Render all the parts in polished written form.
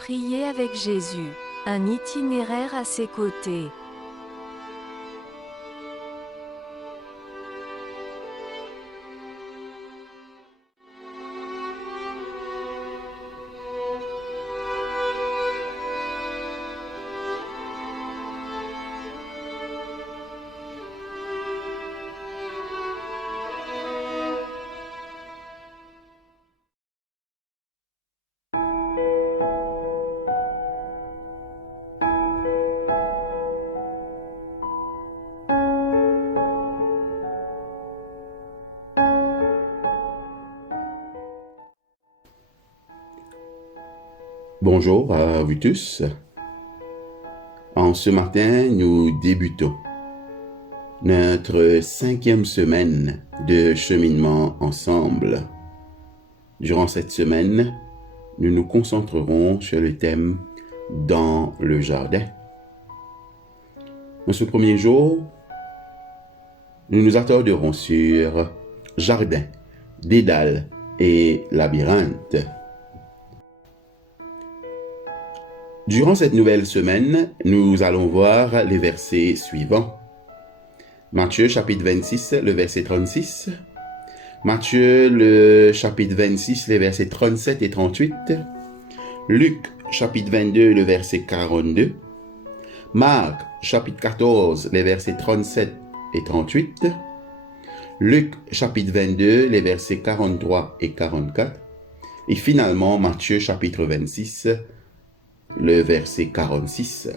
Prier avec Jésus, un itinéraire à ses côtés. Bonjour à vous tous. En ce matin, nous débutons notre 5e semaine de cheminement ensemble. Durant cette semaine, nous nous concentrerons sur le thème « Dans le jardin ». Dans ce premier jour, nous nous attarderons sur jardin, dédale et labyrinthe. Durant cette nouvelle semaine, nous allons voir les versets suivants. Matthieu chapitre 26, le verset 36. Matthieu le chapitre 26, les versets 37 et 38. Luc chapitre 22, le verset 42. Marc chapitre 14, les versets 37 et 38. Luc chapitre 22, les versets 43 et 44. Et finalement, Matthieu chapitre 26, le verset 46.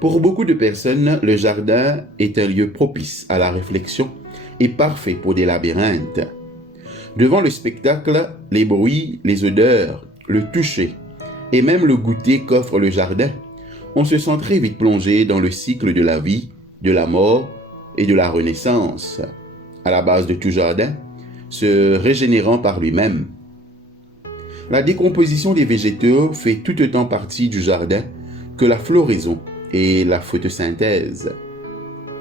Pour beaucoup de personnes, le jardin est un lieu propice à la réflexion et parfait pour des labyrinthes. Devant le spectacle, les bruits, les odeurs, le toucher et même le goûter qu'offre le jardin, on se sent très vite plongé dans le cycle de la vie, de la mort et de la renaissance. À la base de tout jardin, se régénérant par lui-même. La décomposition des végétaux fait tout autant partie du jardin que la floraison et la photosynthèse.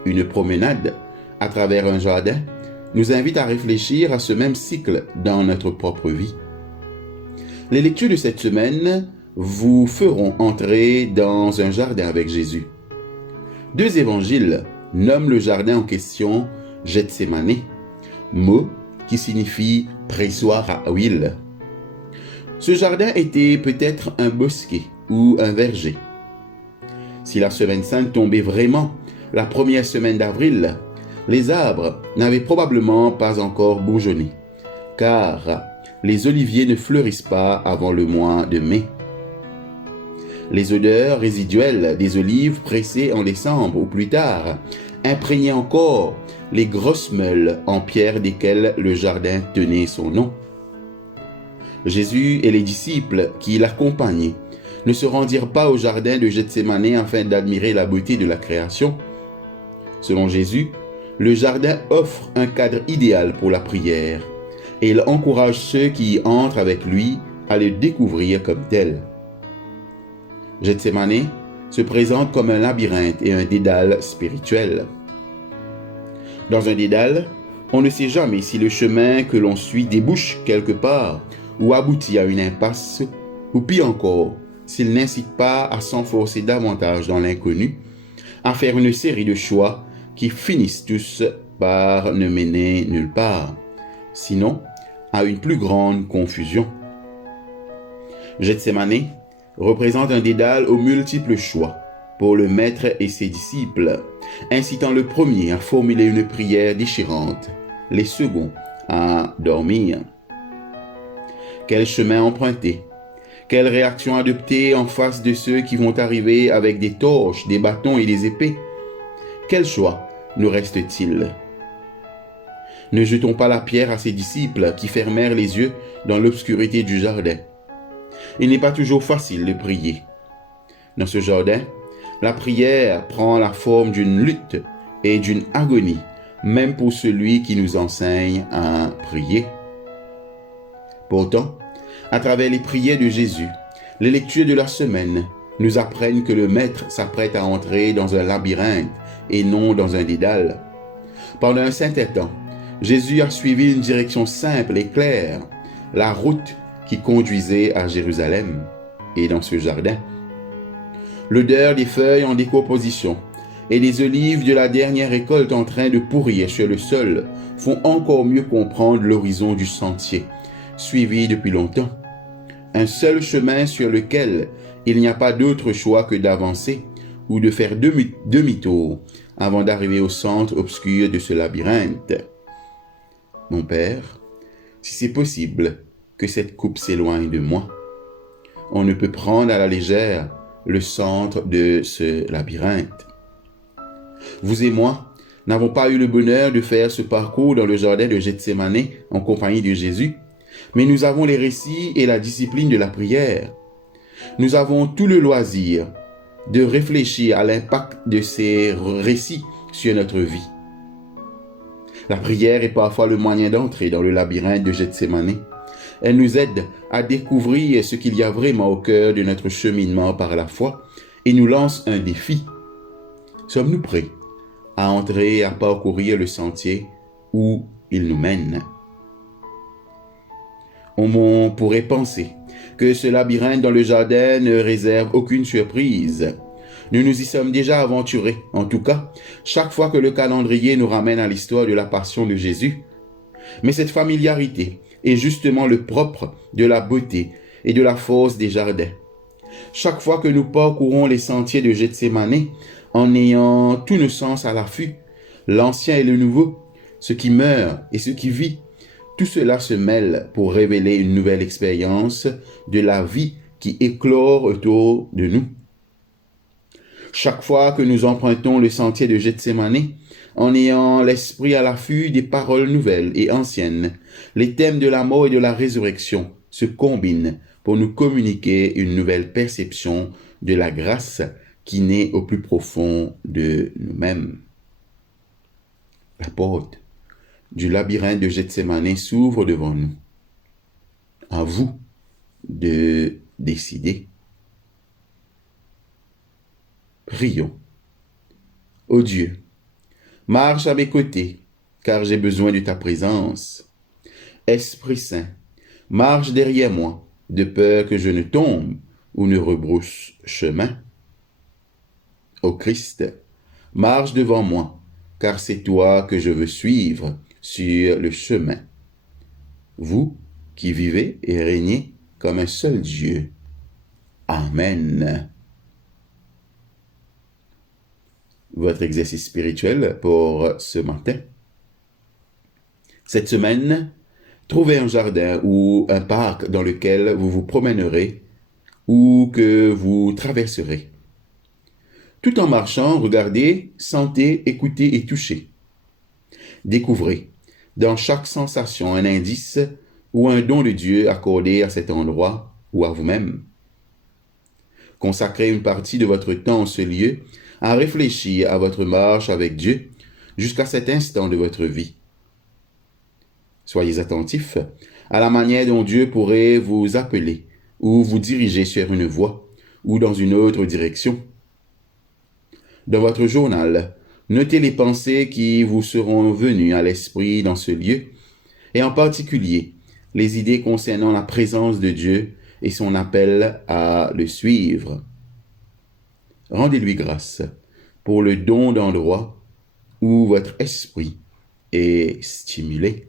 Une promenade à travers un jardin nous invite à réfléchir à ce même cycle dans notre propre vie. Les lectures de cette semaine vous feront entrer dans un jardin avec Jésus. 2 évangiles nomment le jardin en question Gethsémane, mot qui signifie pressoir à huile. Ce jardin était peut-être un bosquet ou un verger. Si la semaine sainte tombait vraiment la première semaine d'avril, les arbres n'avaient probablement pas encore bourgeonné, car les oliviers ne fleurissent pas avant le mois de mai. Les odeurs résiduelles des olives pressées en décembre ou plus tard imprégnaient encore les grosses meules en pierre desquelles le jardin tenait son nom. Jésus et les disciples qui l'accompagnaient ne se rendirent pas au jardin de Gethsémane afin d'admirer la beauté de la création. Selon Jésus, le jardin offre un cadre idéal pour la prière et il encourage ceux qui y entrent avec lui à le découvrir comme tel. Gethsémane se présente comme un labyrinthe et un dédale spirituel. Dans un dédale, on ne sait jamais si le chemin que l'on suit débouche quelque part ou aboutit à une impasse, ou pire encore, s'il n'incite pas à s'enfoncer davantage dans l'inconnu, à faire une série de choix qui finissent tous par ne mener nulle part, sinon à une plus grande confusion. Gethsémane représente un dédale aux multiples choix pour le maître et ses disciples, incitant le premier à formuler une prière déchirante, les seconds à dormir. Quel chemin emprunter? Quelle réaction adopter en face de ceux qui vont arriver avec des torches, des bâtons et des épées? Quel choix nous reste-t-il? Ne jetons pas la pierre à ses disciples qui fermèrent les yeux dans l'obscurité du jardin. Il n'est pas toujours facile de prier. Dans ce jardin, la prière prend la forme d'une lutte et d'une agonie, même pour celui qui nous enseigne à prier. Pourtant, à travers les prières de Jésus, les lectures de la semaine nous apprennent que le Maître s'apprête à entrer dans un labyrinthe et non dans un dédale. Pendant un certain temps, Jésus a suivi une direction simple et claire, la route qui conduisait à Jérusalem et dans ce jardin. L'odeur des feuilles en décomposition et les olives de la dernière récolte en train de pourrir sur le sol font encore mieux comprendre l'horizon du sentier, suivi depuis longtemps. Un seul chemin sur lequel il n'y a pas d'autre choix que d'avancer ou de faire demi-tour avant d'arriver au centre obscur de ce labyrinthe. Mon Père, si c'est possible que cette coupe s'éloigne de moi, on ne peut prendre à la légère le centre de ce labyrinthe. Vous et moi n'avons pas eu le bonheur de faire ce parcours dans le jardin de Gethsémane en compagnie de Jésus, mais nous avons les récits et la discipline de la prière. Nous avons tout le loisir de réfléchir à l'impact de ces récits sur notre vie. La prière est parfois le moyen d'entrer dans le labyrinthe de Gethsémane. Elle nous aide à découvrir ce qu'il y a vraiment au cœur de notre cheminement par la foi et nous lance un défi. Sommes-nous prêts à entrer et à parcourir le sentier où il nous mène? On pourrait penser que ce labyrinthe dans le jardin ne réserve aucune surprise. Nous nous y sommes déjà aventurés, en tout cas, chaque fois que le calendrier nous ramène à l'histoire de la passion de Jésus. Mais cette familiarité est justement le propre de la beauté et de la force des jardins. Chaque fois que nous parcourons les sentiers de Gethsémane, en ayant tous nos sens à l'affût, l'ancien et le nouveau, ce qui meurt et ce qui vit, tout cela se mêle pour révéler une nouvelle expérience de la vie qui éclore autour de nous. Chaque fois que nous empruntons le sentier de Gethsémane, en ayant l'esprit à l'affût des paroles nouvelles et anciennes, les thèmes de la mort et de la résurrection se combinent pour nous communiquer une nouvelle perception de la grâce qui naît au plus profond de nous-mêmes. La porte du labyrinthe de Gethsémane s'ouvre devant nous. À vous de décider. Prions. Ô Dieu, marche à mes côtés, car j'ai besoin de ta présence. Esprit Saint, marche derrière moi, de peur que je ne tombe ou ne rebrousse chemin. Ô Christ, marche devant moi, car c'est toi que je veux suivre sur le chemin. Vous qui vivez et régnez comme un seul Dieu. Amen. Votre exercice spirituel pour ce matin. Cette semaine, trouvez un jardin ou un parc dans lequel vous vous promènerez ou que vous traverserez. Tout en marchant, regardez, sentez, écoutez et touchez. Découvrez dans chaque sensation un indice ou un don de Dieu accordé à cet endroit ou à vous-même. Consacrez une partie de votre temps en ce lieu à réfléchir à votre marche avec Dieu jusqu'à cet instant de votre vie. Soyez attentifs à la manière dont Dieu pourrait vous appeler ou vous diriger sur une voie ou dans une autre direction. Dans votre journal, notez les pensées qui vous seront venues à l'esprit dans ce lieu, et en particulier les idées concernant la présence de Dieu et son appel à le suivre. Rendez-lui grâce pour le don d'endroit où votre esprit est stimulé.